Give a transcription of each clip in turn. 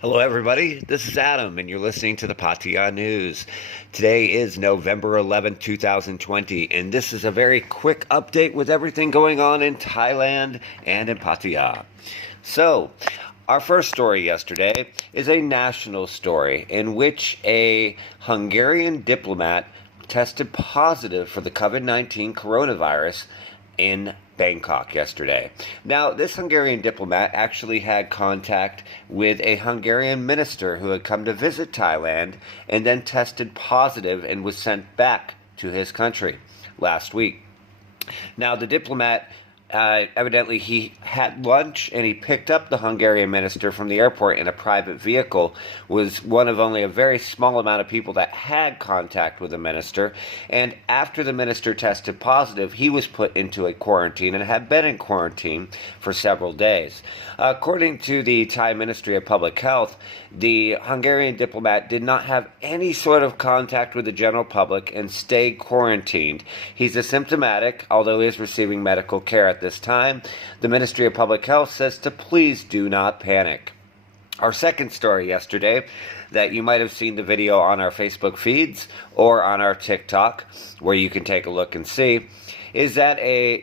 Hello, everybody. This is Adam, and you're listening to the Pattaya News. Today is November 11th, 2020, and this is a very quick update with everything going on in Thailand and in Pattaya. So, our first story yesterday is a national story in which a Hungarian diplomat tested positive for the COVID-19 coronavirus in Bangkok yesterday. Now, this Hungarian diplomat actually had contact with a Hungarian minister who had come to visit Thailand and then tested positive and was sent back to his country last week. Now, the diplomat evidently he had lunch and he picked up the Hungarian minister from the airport in a private vehicle, was one of only a very small amount of people that had contact with the minister. And after the minister tested positive, he was put into a quarantine and had been in quarantine for several days. According to the Thai Ministry of Public Health, the Hungarian diplomat did not have any sort of contact with the general public and stayed quarantined. He's asymptomatic, although he is receiving medical care at this time. The Ministry of Public Health says to please do not panic. Our second story yesterday, that you might have seen the video on our Facebook feeds or on our TikTok, where you can take a look and see, is that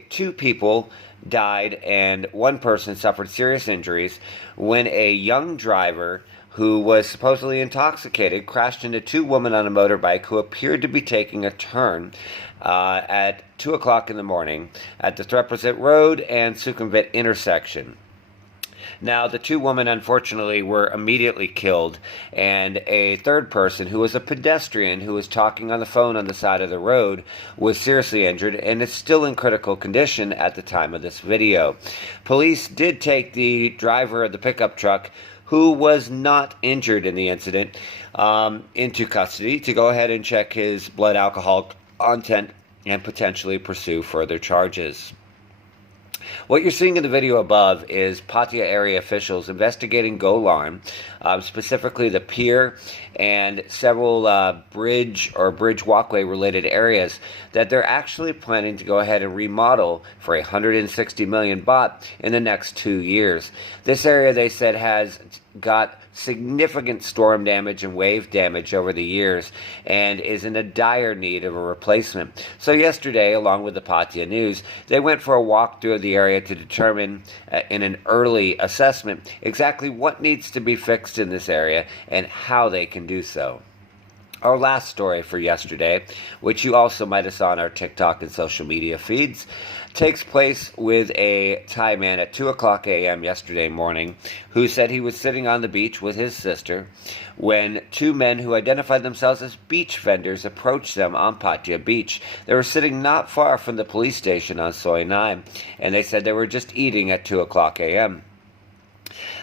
two people died and one person suffered serious injuries when a young driver who was supposedly intoxicated crashed into two women on a motorbike who appeared to be taking a turn at 2 o'clock in the morning at the Threepset Road and Sukhumvit intersection. Now, the two women, unfortunately, were immediately killed, and a third person, who was a pedestrian who was talking on the phone on the side of the road, was seriously injured and is still in critical condition at the time of this video. Police did take the driver of the pickup truck, who was not injured in the incident, into custody to go ahead and check his blood alcohol content and potentially pursue further charges. What you're seeing in the video above is Pattaya area officials investigating Koh Larn, specifically the pier and several bridge walkway related areas that they're actually planning to go ahead and remodel for 160 million baht in the next 2 years. This area, they said, has got significant storm damage and wave damage over the years and is in a dire need of a replacement. So yesterday, along with the Pattaya News, they went for a walk through the area to determine in an early assessment exactly what needs to be fixed in this area and how they can do so. Our last story for yesterday, which you also might have saw on our TikTok and social media feeds, takes place with a Thai man at 2 o'clock a.m. yesterday morning who said he was sitting on the beach with his sister when two men who identified themselves as beach vendors approached them on Pattaya Beach. They were sitting not far from the police station on Soi 9, and they said they were just eating at 2 o'clock a.m.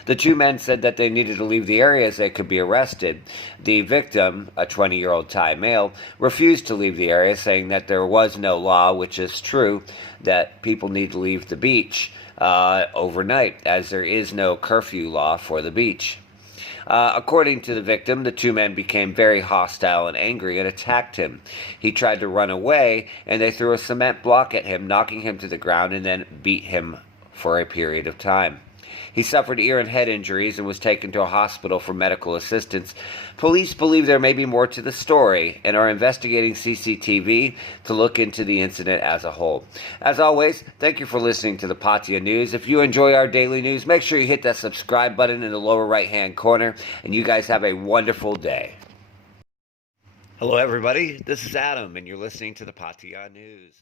The two men said that they needed to leave the area as they could be arrested. The victim, a 20-year-old Thai male, refused to leave the area, saying that there was no law, which is true, that people need to leave the beach overnight, as there is no curfew law for the beach. According to the victim, the two men became very hostile and angry and attacked him. He tried to run away, and they threw a cement block at him, knocking him to the ground, and then beat him for a period of time. He suffered ear and head injuries and was taken to a hospital for medical assistance. Police believe there may be more to the story and are investigating CCTV to look into the incident as a whole. As always, thank you for listening to the Pattaya News. If you enjoy our daily news, make sure you hit that subscribe button in the lower right-hand corner, and you guys have a wonderful day. Hello, everybody. This is Adam, and you're listening to the Pattaya News.